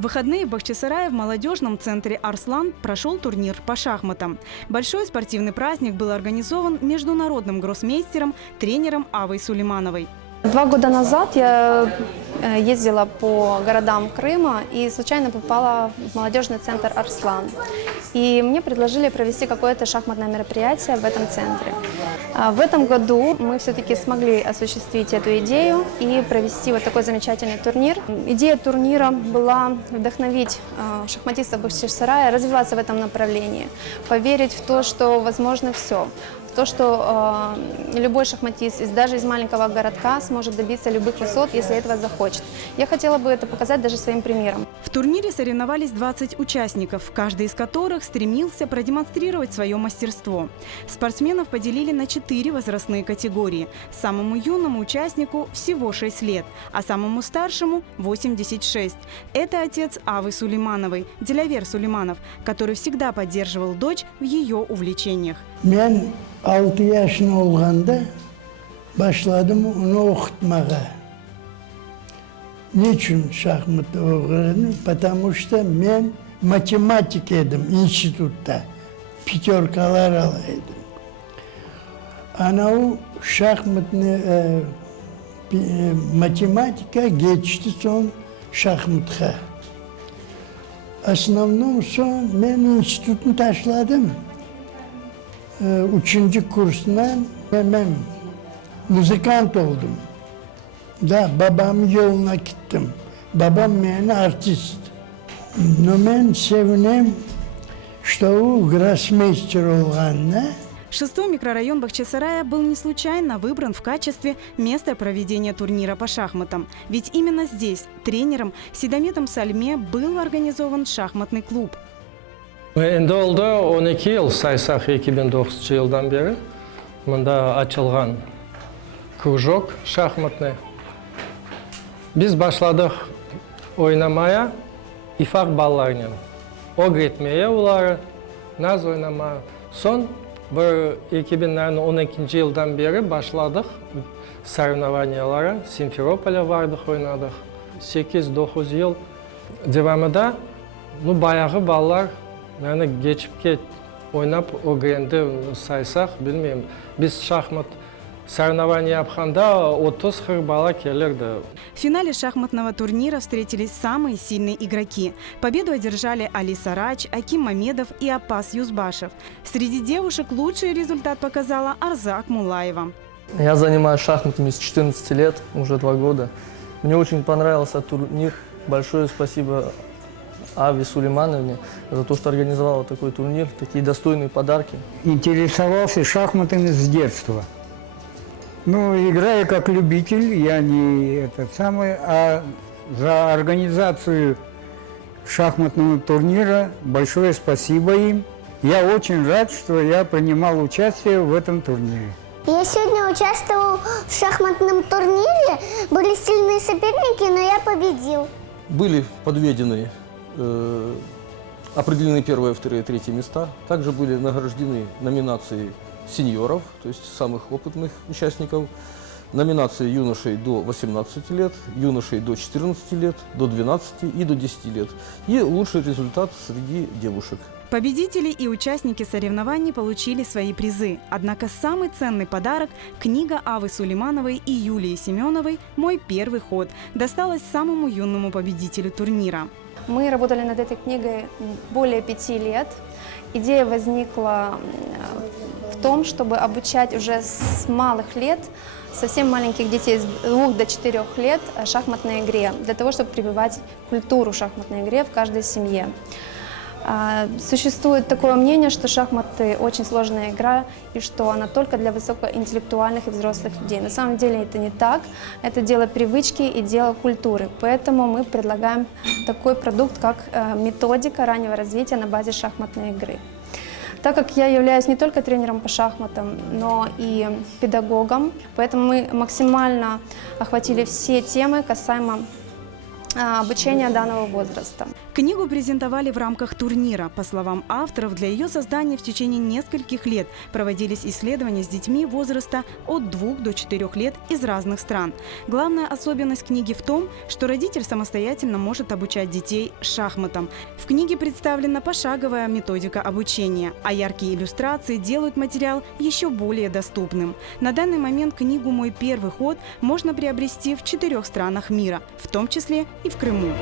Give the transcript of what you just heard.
В выходные в Бахчисарае в молодежном центре «Арслан» прошел турнир по шахматам. Большой спортивный праздник был организован международным гроссмейстером, тренером Авой Сулеймановой. 2 года назад я ездила по городам Крыма и случайно попала в молодежный центр «Арслан». И мне предложили провести какое-то шахматное мероприятие в этом центре. В этом году мы все-таки смогли осуществить эту идею и провести вот такой замечательный турнир. Идея турнира была вдохновить шахматистов Бахчисарая развиваться в этом направлении, поверить в то, что возможно все. То, что любой шахматист, даже из маленького городка, сможет добиться любых высот, если этого захочет. Я хотела бы это показать даже своим примером. В турнире соревновались 20 участников, каждый из которых стремился продемонстрировать свое мастерство. Спортсменов поделили на 4 возрастные категории. Самому юному участнику всего 6 лет, а самому старшему – 86. Это отец Авы Сулеймановой, Дилявер Сулейманов, который всегда поддерживал дочь в ее увлечениях. 6 yaşında olganda başladım onu okutmaya. Niçin şahmat öğrendim? Потому что ben matematik edim institutta. Piterkalar alaydım. Ana o şahmatını matematika geçti son şahmatka. Основном son ben institutunu taşladım. 3. kursdan ben müzikant oldum. Da babamın yoluna gittim. Babam yani artist. Но ben sevinem, что o гроссмейстер olğanına. Шестой микрорайон Бахчисарая был не случайно выбран в качестве места проведения турнира по шахматам. Ведь именно здесь тренером Сидометом Сальме был организован шахматный клуб. Endi oldu 12 yıl saysak 2009 yıldan beri. Bunda açılgan krужок şahmatный. Biz başladık oynamaya ifak ballarıyla. Öğretmeye onları, naz oynamaya. Son 2012 yıldan beri başladık sоревнованияlara. Simferopol'e vardık, oynadık. 8-9 yıl devamında bayağı ballar yani geçip oynap öğrendi saysak bilmiyorum. Biz şahmat соревнования yapkanda 30-40 bala gelirdi. В финале шахматного турнира встретились самые сильные игроки. Победу одержали Али Сарач, Аким Мамедов и Апас Юзбашев. Среди девушек лучший результат показала Арзак Мулаева. Я занимаюсь шахматами с 14 лет, уже 2 года. Мне очень понравился турнир. Большое спасибо Аве Сулеймановне за то, что организовала такой турнир, такие достойные подарки. Интересовался шахматами с детства. Ну, играю как любитель, я не а за организацию шахматного турнира большое спасибо им. Я очень рад, что я принимал участие в этом турнире. Я сегодня участвовал в шахматном турнире, были сильные соперники, но я победил. Были подведены, определены 1-е, 2-е, 3-е места. Также были награждены номинации сеньоров, то есть самых опытных участников, номинации юношей до 18 лет, юношей до 14 лет, до 12 и до 10 лет. И лучший результат среди девушек. Победители и участники соревнований получили свои призы. Однако самый ценный подарок – книга Авы Сулеймановой и Юлии Семеновой «Мой первый ход» досталась самому юному победителю турнира. Мы работали над этой книгой более 5 лет. Идея возникла в том, чтобы обучать уже с малых лет, совсем маленьких детей, с 2 до 4 лет, шахматной игре, для того, чтобы прививать культуру шахматной игре в каждой семье. Существует такое мнение, что шахматы очень сложная игра и что она только для высокоинтеллектуальных и взрослых людей. На самом деле это не так. Это дело привычки и дело культуры. Поэтому мы предлагаем такой продукт, как методика раннего развития на базе шахматной игры. Так как я являюсь не только тренером по шахматам, но и педагогом, поэтому мы максимально охватили все темы касаемо обучения данного возраста. К Книгу презентовали в рамках турнира. По словам авторов, для ее создания в течение нескольких лет проводились исследования с детьми возраста от 2 до 4 лет из разных стран. Главная особенность книги в том, что родитель самостоятельно может обучать детей шахматам. В книге представлена пошаговая методика обучения, а яркие иллюстрации делают материал еще более доступным. На данный момент книгу «Мой первый ход» можно приобрести в 4 странах мира, в том числе и в Крыму.